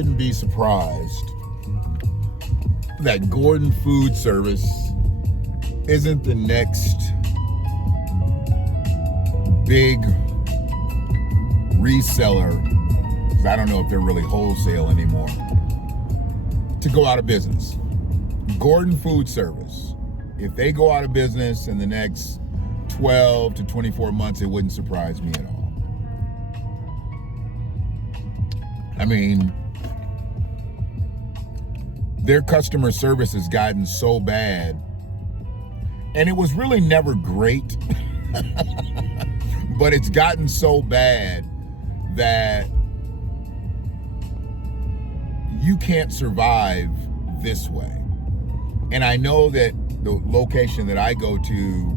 wouldn't be surprised that Gordon Food Service isn't the next big reseller, because I don't know if they're really wholesale anymore, to go out of business. Gordon Food Service, if they go out of business in the next 12 to 24 months, it wouldn't surprise me at all. I mean, their customer service has gotten so bad, and it was really never great, but it's gotten so bad that you can't survive this way. And I know that the location that I go to,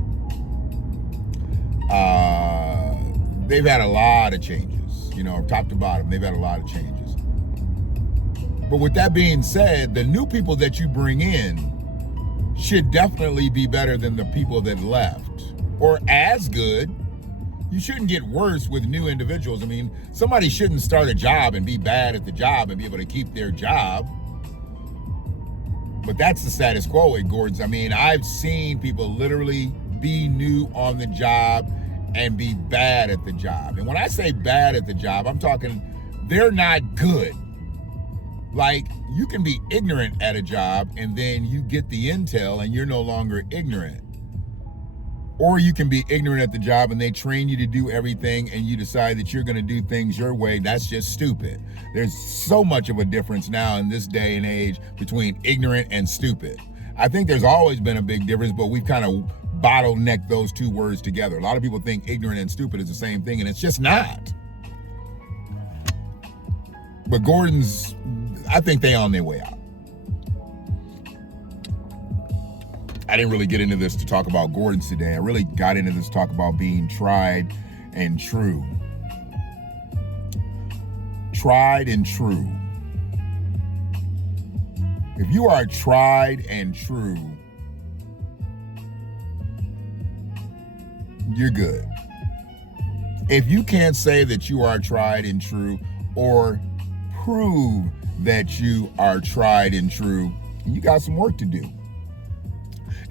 they've had a lot of changes. Top to bottom, they've had a lot of changes. But with that being said, the new people that you bring in should definitely be better than the people that left, or as good. You shouldn't get worse with new individuals. I mean, somebody shouldn't start a job and be bad at the job and be able to keep their job. But that's the status quo at Gordon's. I mean, I've seen people literally be new on the job and be bad at the job. And when I say bad at the job, I'm talking they're not good. Like, you can be ignorant at a job and then you get the intel and you're no longer ignorant. Or you can be ignorant at the job and they train you to do everything and you decide that you're going to do things your way. That's just stupid. There's so much of a difference now in this day and age between ignorant and stupid. I think there's always been a big difference, but we've kind of bottlenecked those two words together. A lot of people think ignorant and stupid is the same thing, and it's just not. But Gordon's, I think they on their way out. I didn't really get into this to talk about Gordon's today. I really got into this to talk about being tried and true. Tried and true. If you are tried and true, you're good. If you can't say that you are tried and true or prove that you are tried and true, you got some work to do.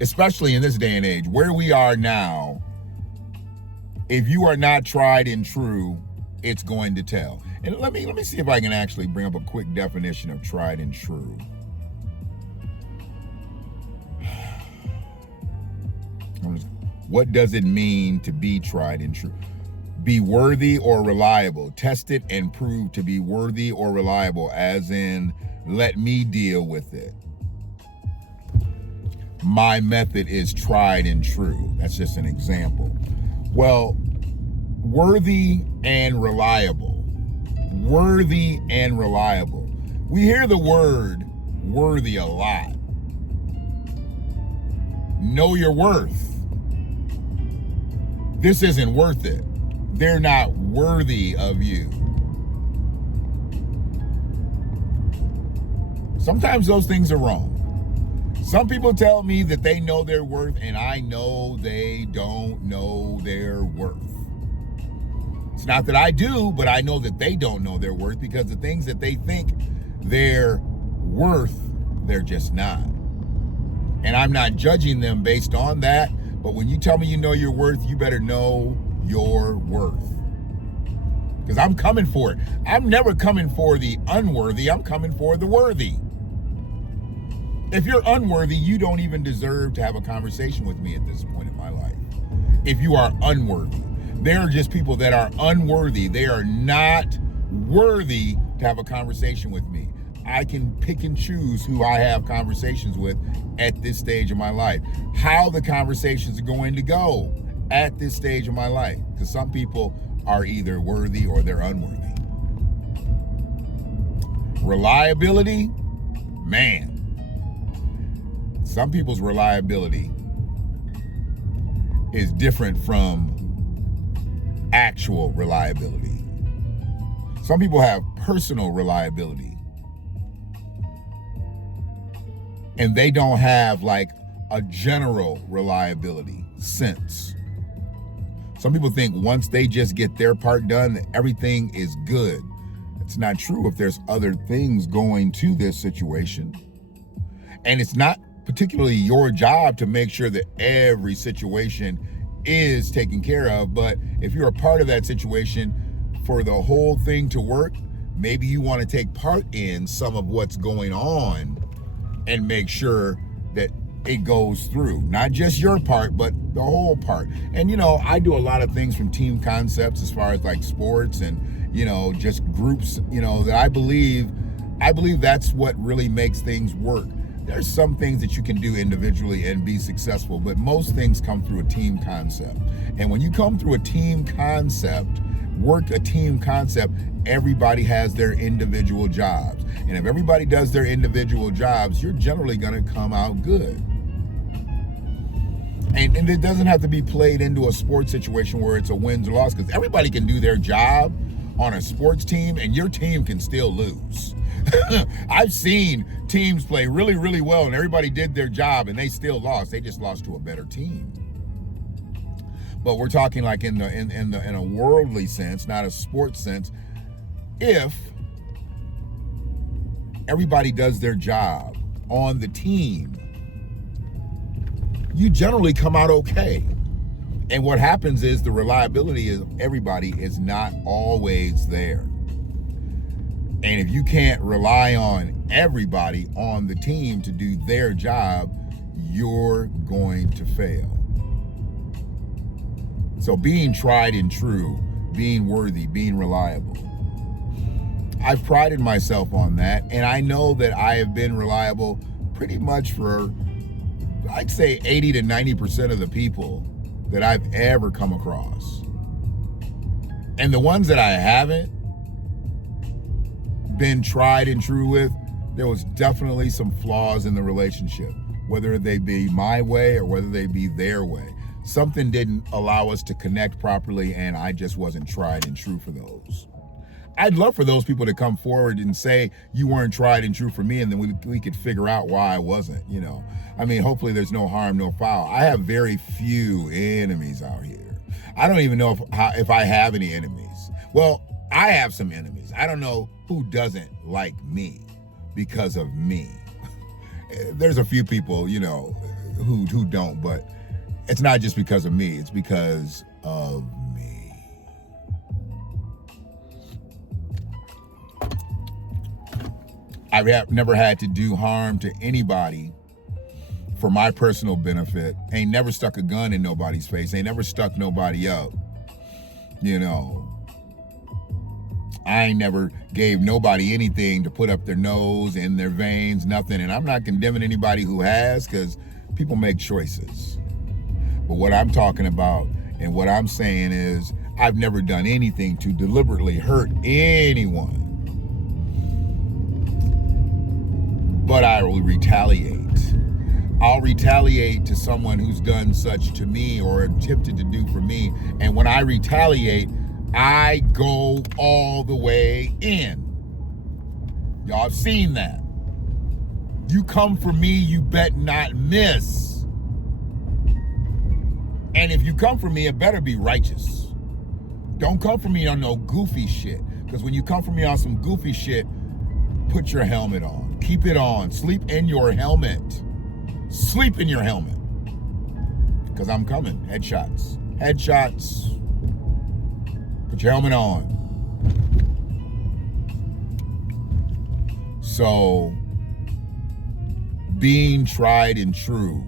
Especially in this day and age, where we are now, if you are not tried and true, it's going to tell. And let me see if I can actually bring up a quick definition of tried and true. What does it mean to be tried and true? Be worthy or reliable. Tested and proved to be worthy or reliable, as in, let me deal with it. My method is tried and true. That's just an example. Well, worthy and reliable. Worthy and reliable. We hear the word worthy a lot. Know your worth. This isn't worth it. They're not worthy of you. Sometimes those things are wrong. Some people tell me that they know their worth, and I know they don't know their worth. It's not that I do, but I know that they don't know their worth, because the things that they think they're worth, they're just not. And I'm not judging them based on that, but when you tell me you know your worth, you better know your worth. Because I'm coming for it. I'm never coming for the unworthy, I'm coming for the worthy. If you're unworthy, you don't even deserve to have a conversation with me at this point in my life. If you are unworthy. There are just people that are unworthy. They are not worthy to have a conversation with me. I can pick and choose who I have conversations with at this stage of my life. How the conversations are going to go at this stage of my life. Because some people are either worthy or they're unworthy. Reliability, man. Some people's reliability is different from actual reliability. Some people have personal reliability, and they don't have like a general reliability sense. Some people think once they just get their part done, everything is good. it's not true if there's other things going to this situation. And it's not particularly your job to make sure that every situation is taken care of. But if you're a part of that situation, for the whole thing to work, maybe you want to take part in some of what's going on and make sure that it goes through. Not just your part, but the whole part. And, you know, I do a lot of things from team concepts as far as like sports and, you know, just groups, you know, that I believe that's what really makes things work. There's some things that you can do individually and be successful, but most things come through a team concept. And when you come through a team concept, work a team concept, everybody has their individual jobs. And if everybody does their individual jobs, you're generally going to come out good. And it doesn't have to be played into a sports situation where it's a wins or loss, because everybody can do their job on a sports team and your team can still lose. I've seen teams play really, really well and everybody did their job and they still lost. They just lost to a better team. But we're talking like in a worldly sense, not a sports sense. If everybody does their job on the team, you generally come out okay. And what happens is the reliability of everybody is not always there. And if you can't rely on everybody on the team to do their job, you're going to fail. So being tried and true, being worthy, being reliable. I've prided myself on that, and I know that I have been reliable pretty much for, I'd say 80 to 90% of the people that I've ever come across. And the ones that I haven't been tried and true with, there was definitely some flaws in the relationship, whether they be my way or whether they be their way. Something didn't allow us to connect properly, and I just wasn't tried and true for those. I'd love for those people to come forward and say you weren't tried and true for me, and then we could figure out why I wasn't, you know. I mean, hopefully there's no harm, no foul. I have very few enemies out here. I don't even know if I have any enemies. Well, I have some enemies. I don't know who doesn't like me because of me. There's a few people, you know, who don't, but it's not just because of me. It's because of me. I've never had to do harm to anybody for my personal benefit. Ain't never stuck a gun in nobody's face. Ain't never stuck nobody up. You know, I ain't never gave nobody anything to put up their nose, in their veins, nothing. And I'm not condemning anybody who has, because people make choices. But what I'm talking about and what I'm saying is I've never done anything to deliberately hurt anyone. But I will retaliate. I'll retaliate to someone who's done such to me or attempted to do for me. And when I retaliate, I go all the way in. Y'all have seen that. You come for me, you bet not miss. And if you come for me, it better be righteous. Don't come for me on no goofy shit. Because when you come for me on some goofy shit, put your helmet on. Keep it on. Sleep in your helmet. Sleep in your helmet. Because I'm coming. Headshots. Headshots. Put your helmet on. So, being tried and true